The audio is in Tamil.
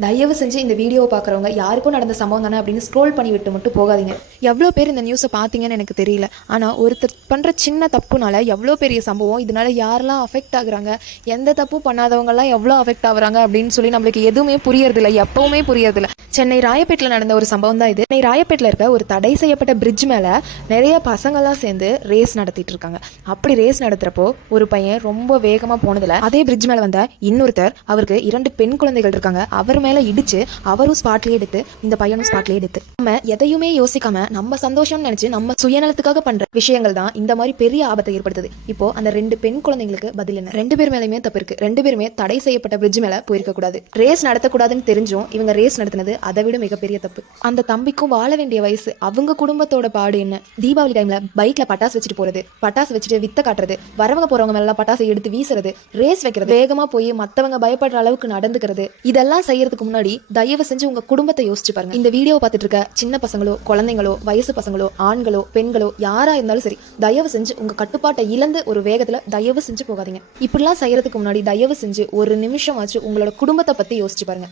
தயவு செஞ்சு இந்த வீடியோவை பார்க்குறவங்க யாருக்கும் நடந்த சம்பவம் தானே அப்படின்னு ஸ்க்ரோல் பண்ணி விட்டு மட்டும் போகாதீங்க. எவ்வளோ பேர் இந்த நியூஸை பார்த்தீங்கன்னு எனக்கு தெரியல. ஆனால் ஒருத்தர் பண்ணுற சின்ன தப்புனால எவ்வளோ பெரிய சம்பவம், இதனால யாரெல்லாம் அஃபெக்ட் ஆகுறாங்க, எந்த தப்பு பண்ணாதவங்கலாம் எவ்வளோ அஃபெக்ட் ஆகுறாங்க அப்படின்னு சொல்லி நம்மளுக்கு எதுவுமே புரியறதில்ல, எப்பவுமே புரியறதில்ல. சென்னை ராயப்பேட்டில் நடந்த ஒரு சம்பவம் தான் இது. சென்னை ராயப்பேட்டில் இருக்க ஒரு தடை செய்யப்பட்ட பிரிட்ஜ் மேலே நிறைய பசங்கள்லாம் சேர்ந்து ரேஸ் நடத்திட்டு இருக்காங்க. அப்படி ரேஸ் நடத்துறப்போ ஒரு பையன் ரொம்ப வேகமாக போனதில் அதே பிரிட்ஜ் மேலே வந்த இன்னொருத்தர், அவருக்கு 2 பெண் குழந்தைகள் இருக்காங்க, அவர் மேல இடிச்சு அவரும் ஸ்பாட்லயே எடுத்து, இந்த பையனும் ஸ்பாட்லயே எடுத்து. நம்ம எதையுமே யோசிக்காம நம்ம சந்தோஷம்னு நினைச்சு நம்ம சுயநலத்துக்காக பண்ற விஷயங்கள் தான் இந்த மாதிரி பெரிய ஆபத்தை ஏற்படுத்துது. இப்போ அந்த 2 பெண் குழந்தைங்களுக்கு பதில் என்ன? 2 பேர் மேலயுமே தப்பு இருக்கு. 2 பேருமே தடை செய்யப்பட்ட பிரிட்ஜ் மேல போயிருக்க கூடாது. ரேஸ் நடத்தக்கூடாதுன்னு தெரிஞ்சும் இவங்க ரேஸ் நடத்தினது அதை விட மிகப்பெரிய தப்பு. அந்த தம்பிக்கும் வாழ வேண்டிய வயசு, அவங்க குடும்பத்தோட பாடு என்ன? தீபாவளி டைம்ல பைக்ல பட்டாசு வச்சுட்டு போறது, பட்டாசு வச்சுட்டு வித்த காட்டுறது, வரவங்க போறவங்க மேல பட்டாசை எடுத்து வீசுறது, ரேஸ் வைக்கிறது, வேகமா போய் மத்தவங்க பயப்படுற அளவுக்கு நடந்துக்கிறது, இதெல்லாம் செய்யறதுக்கு முன்னாடி தயவு செஞ்சு உங்க குடும்பத்தை யோசிச்சு பாருங்க. இந்த வீடியோ பார்த்துட்டு இருக்க சின்ன பசங்களோ, குழந்தைங்களோ, வயசு பசங்களோ, ஆண்களோ, பெண்களோ, யாரா இருந்தாலும் சரி, தயவு செஞ்சு உங்க கட்டுப்பாட்டை இழந்து ஒரு வேகத்துல தயவு செஞ்சு போகாதீங்க. இப்படிலாம் செய்யறதுக்கு முன்னாடி தயவு செஞ்சு ஒரு நிமிஷம் ஆச்சு உங்களோட குடும்பத்தை பத்தி யோசிச்சு பாருங்க.